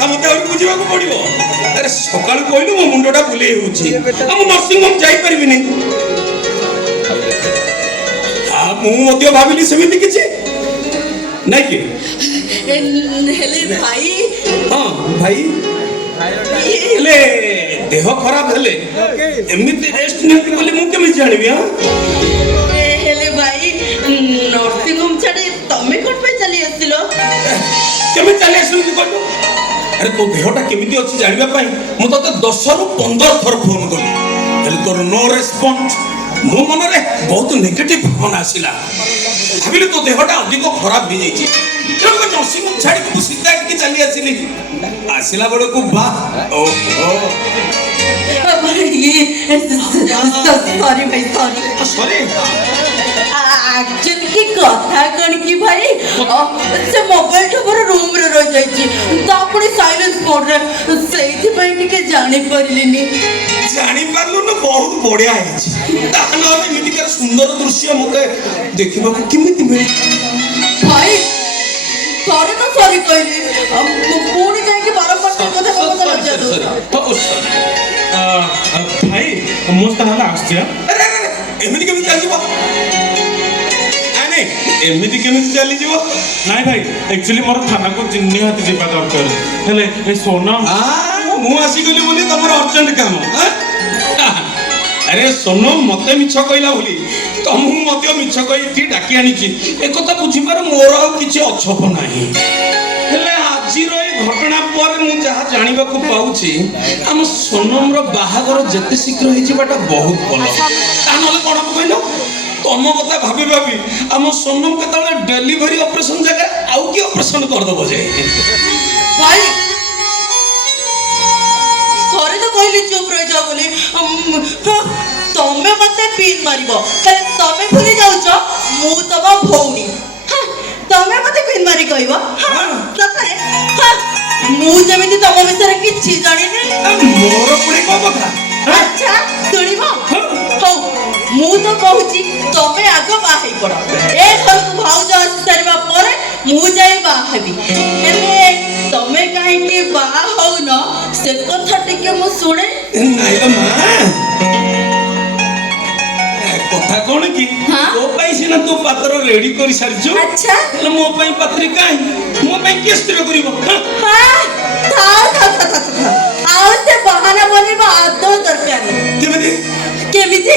କଥା মতে আর বুঝিବାକୁ পড়িব। আরে সকালু কইলু মো মুন্ডটা বুলেই হଉଛି আমি নর্সিং হোম যাই পারিবিনি। ମୁଁ ମଧ୍ୟ ଭାବିଲି ସେମିତି କିଛି ନାଇଁ କି? ହେଲେ ଭାଇ ହଁ ଭାଇ ହେଲେ ଦେହ ଖରାପ ହେଲେ ଏମିତି ରେଷ୍ଟ ନିଅନ୍ତି ବୋଲି ମୁଁ କେମିତି ଜାଣିବି? ହେଲେ ଭାଇ ନର୍ସିଂ ହୋମ ଛାଡି ତମେ କଣ ପାଇଁ ଚାଲି ଆସିଲ? କେମିତି ଚାଲି ଆସିଲି କହିଲୁ? ଆରେ ତୋ ଦେହଟା କେମିତି ଅଛି ଜାଣିବା ପାଇଁ ମୁଁ ତତେ 10ରୁ 15 ଥର ଫୋନ କଲି, ହେଲେ ତୋର ନୋ ରେସ୍ପନ୍ସ। ମୋ ମନରେ ବହୁତ ନେଗେଟିଭ ଭାବନା ଆସିଲା। ଭାବିଲି ତୋ ଦେହଟା ଅଧିକ ଖରାପ ହେଇଯାଇଛି। ତେଣୁ ନର୍ସିଂ ହୋମ ଛାଡ଼ିକି ମୁଁ ସିଧା ଏଠିକି ଚାଲି ଆସିଲି। ଆସିଲା ବେଳକୁ ବା ସରି ଭାଇ ସରି ଆକ୍ଚୁଆଲି କି କଥା କଣ କି ଭାଇ ସେ ମୋବାଇଲଟା ମୋର ରୁମରେ ରହିଯାଇଛି ତାପରେ ସାଇଲେନ୍ସ ମୋଡରେ, ସେଇଥିପାଇଁ ଟିକେ ଜାଣିପାରିଲିନି। ଜାଣିପାରିଲୁନୁ ବହୁତ ବଢିଆ ହେଇଛି। ତାହେଲେ ଏମିତିକାର ସୁନ୍ଦର ଦୃଶ୍ୟ ମତେ ଦେଖିବାକୁ କେମିତି ମିଳେ? ଭାଇ ସରି ତ ସରି କହିଲି, ପୁଣି ଯାଇକି ବାରମ୍ବାର କଥା ଭାଇ ମୁଁ ତାହେଲେ ଆସୁଛି। ଏମିତି କେମିତି ଚାଲିଯିବ? ନାଇଁ ଏମିତି କେମିତି ଚାଲିଯିବ? ନାଇଁ ଭାଇ ଆକ୍ଚୁଆଲି ମୋର ଥାନାକୁ ନିହାତି ଯିବା ଦରକାର। ହେଲେ ଏ ସୋନା ମୁଁ ଆସିଗଲି ବୋଲି ତମର ଅର୍ଜେଣ୍ଟ କାମ? ଆରେ ସୋନମ ମତେ ମିଛ କହିଲା ବୋଲି ତମକୁ ମଧ୍ୟ ମିଛ କହି ଡାକି ଆଣିଛି, ଏକଥା ବୁଝିବାର ମୋର ଆଉ କିଛି ଅଛପ ନାହିଁ। ହେଲେ ଆଜିର ଏ ଘଟଣା ପରେ ମୁଁ ଯାହା ଜାଣିବାକୁ ପାଉଛି ଆମ ସୋନମର ବାହାଘର ଯେତେ ଶୀଘ୍ର ହେଇଯିବାଟା ବହୁତ ଭଲ। ତା ନହେଲେ କଣ କହିଲ, ତମ କଥା ଭାବି ଭାବି ଆମ ସୋନମ କେତେବେଳେ ଡେଲିଭରି ଅପରେସନ ଜାଗାରେ ଆଉ କି ଅପରେସନ କରିଦବ ଯେ। ଭାଇ ଥରେ ତ କହିଲି ଚୁପ୍ ରହିଯାଅ ବୋଲି, ତମେ ମତେ ପିନ୍ ମାରିବ ହେଲେ ତମେ ଭୁଲି ଯାଉଛ ମୁଁ ତମ ଭଉଣୀ। ତମେ ମତେ ପିନ୍ ମାରି କହିବ ସତରେ? ମୁଁ ଯେମିତି ତମ ବିଷୟରେ କିଛି ଜାଣିନି। ମୋର ପୁଣି କଣ କଥା? ଆଚ୍ଛା ଶୁଣିବ? ହଉ ମୁଁ ତ କହୁଛି ତମେ ଆଗ ବାହା ହେଇ ପଡ, ଏ ଘରକୁ ଭାଉଜ ଆସି ସାରିବା ପରେ ମୁଁ ଯାଇ ବାହା ହେବି। ହେଲେ ତମେ କାହିଁକି ବାହା ହଉନ ସେ କଥା ଟିକେ ମୁଁ ଶୁଣେ। ନାଇଁ ମା, କଥା କଣ କି ତୋ ପାଇଁ ସିନା ତୁ ପାତ୍ର ରେଡି କରି ସାରିଛୁ। ଆଚ୍ଛା ହେଲେ ମୋ ପାଇଁ ପାତ୍ରୀ କାହିଁ? ମୋ ପାଇଁ କିଏ ସ୍ଥିର କରିବ? ଆଉ ସେ ବାହାନା ବନେଇବା ଆଦୌ ଦରକାର କେମିତି? କେମିତି?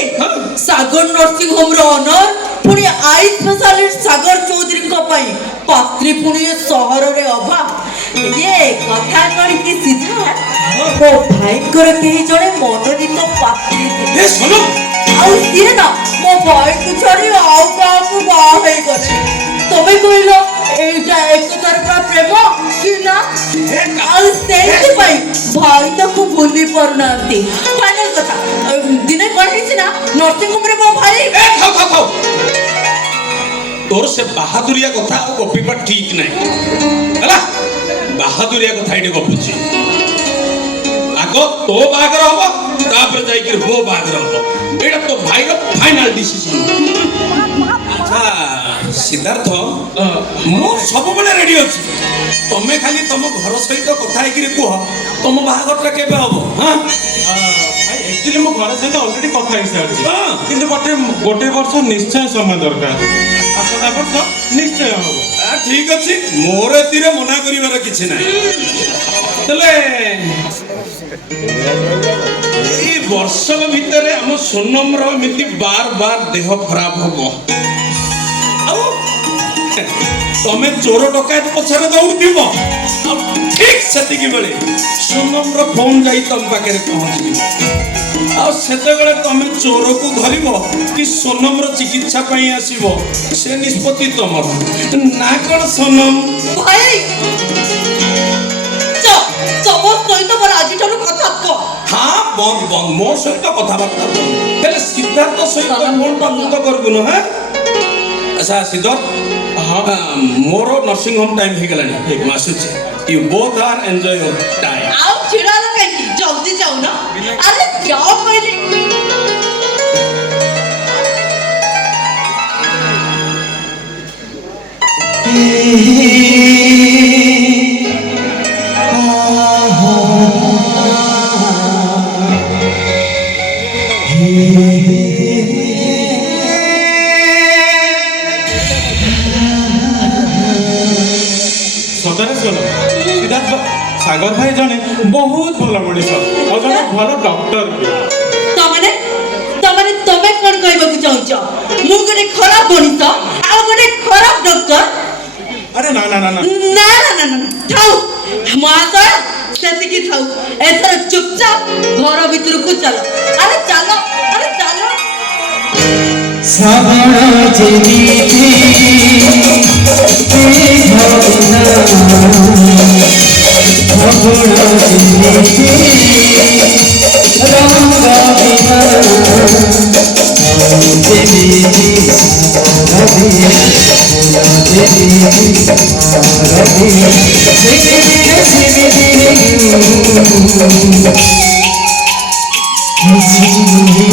ସାଗର ନର୍ସିଂ ହୋମର ଅନର ପୁଣି ଆଇ ସ୍ପେଶାଲିଷ୍ଟ ସାଗର ଚୌଧୁରୀଙ୍କ ପାଇଁ ପାତ୍ରୀ ପୁଣି ଏ ସହରରେ ଅଭାବ। ଇଏ କଥା କଣ କି ସିଧା ମୋ ଭାଇଙ୍କର କେହି ଜଣେ ମନୋନୀତ ପାତ୍ରୀ ଥିଲେ, ଆଉ ସିଏ ନା ମୋ ଭାଇକୁ ଛାଡି ଆଉ କାହାକୁ ବାହା ହେଇଗଲେ। ତମେ କହିଲ ଏଇଟା ଏକତରଫା ପ୍ରେମ କି ନା? ଆଉ ସେଇଥିପାଇଁ ଭାଇ ତାକୁ ଭୁଲି ପାରୁନାହାନ୍ତି। ଫାଇନାଲ କଥା, ଦିନେ କଣ ହେଇଛି ନା ନର୍ସିଂ ହୋମରେ ମୋ ଭାଇ ତୋର ସେ ବାହାଦୁରିଆ କଥା ଆଉ ଗପିବା ଠିକ ନାହିଁ ହେଲା। ବାହାଦୁରିଆ କଥା ଏଠି ଗପୁଛି। ଆଗ ତୋ ବାହାଘର ହବ, ତାପରେ ଯାଇକି ମୋ ବାହାଘର ହବ। ଏଇଟା ତୋ ଭାଇର ଫାଇନାଲ ଡିସିସନ। ଆଚ୍ଛା ସିଦ୍ଧାର୍ଥ, ମୁଁ ସବୁବେଳେ ରେଡି ଅଛି। ତମେ ଖାଲି ତମ ଘର ସହିତ କଥା ହେଇକିରି କୁହ ତମ ବାହାଘରଟା କେବେ ହବ? ଆକ୍ଚୁଆଲି ମୋ ଘର ସହିତ ଅଲରେଡି କଥା ହେଇସାରିଛି, କିନ୍ତୁ ଗୋଟେ ବର୍ଷ ନିଶ୍ଚୟ ସମୟ ଦରକାର। ଆସନ୍ତା ବର୍ଷ ନିଶ୍ଚୟ ହବ। ଠିକ ଅଛି, ମୋର ଏଥିରେ ମନା କରିବାର କିଛି ନାହିଁ। ହେଲେ ଏଇ ବର୍ଷକ ଭିତରେ ଆମ ସୋନମର ଏମିତି ବାର ବାର ଦେହ ଖରାପ ହବ, ଆଉ ତମେ ଚୋର ଡକାୟତ ପଛରେ ଦୌଡୁଥିବ, ଆଉ ଠିକ ସେତିକି ବେଳେ ସୋନମର ଫୋନ ଯାଇ ତମ ପାଖରେ ପହଞ୍ଚିବ। ଆଉ ସେତେବେଳେ ତମେ ଚୋରକୁ ଧରିବ କି ସୋନମର ଚିକିତ୍ସା ପାଇଁ ଆସିବ, ସେ ନିଷ୍ପତ୍ତି ତମର। ନା କଣ ସୋନମ? ଭାଇ ତମ ସହିତ ମୋର ଆଜିଠାରୁ କଥା କହ। ହଁ ବନ୍ଦ ବନ୍ଦ, ମୋ ସହିତ କଥାବାର୍ତ୍ତା ବନ୍ଦ। ହେଲେ ସିଦ୍ଧାର୍ଥ ସହିତ ଫୋନଟା ବନ୍ଦ କରିବୁନୁ। ଆଚ୍ଛା ସିଦ୍ଧାର୍ଥ, ମୋର ନର୍ସିଂ ହୋମ ଟାଇମ୍ ହେଇଗଲାଣି, ମୁଁ ଆସୁଛି। You both are enjoy your time. ଆଉ ଛିଡ଼ା ହେଲ କାହିଁକି? ଜଲ୍ଦି ଯାଉନ। ଆରେ ଯାଅ କହିଲି। ସାଗର ଭାଇ ଜଣେ ବହୁତ ଭଲ ମଣିଷ ଆଉ ଜଣେ ଭଲ ଡକ୍ଟର ବି। ତମାନେ ତମାନେ ତମେ କଣ କହିବାକୁ ଚାହୁଁଛ? ମୁଁ ଗୋଟେ ଖରାପ ମଣିଷ ଆଉ ଗୋଟେ ଖରାପ ଡକ୍ଟର? ଆରେ ନା ନା ନା ନା ନା ନା ନା ନା ଥାଉ ମହାଶୟ, ସେତିକି ଥାଉ। ଏଥର ଚୁପଚାପ ଘର ଭିତରକୁ ଚାଲ। ଆରେ ଚାଲ, ଆରେ ଚାଲ। শ্রাবণ যেমিতি ভাবনা শ্রাবণ যেমিতি রঙ্গ বিনা যেমিতি রবি যেমিতি রবি সেমিতি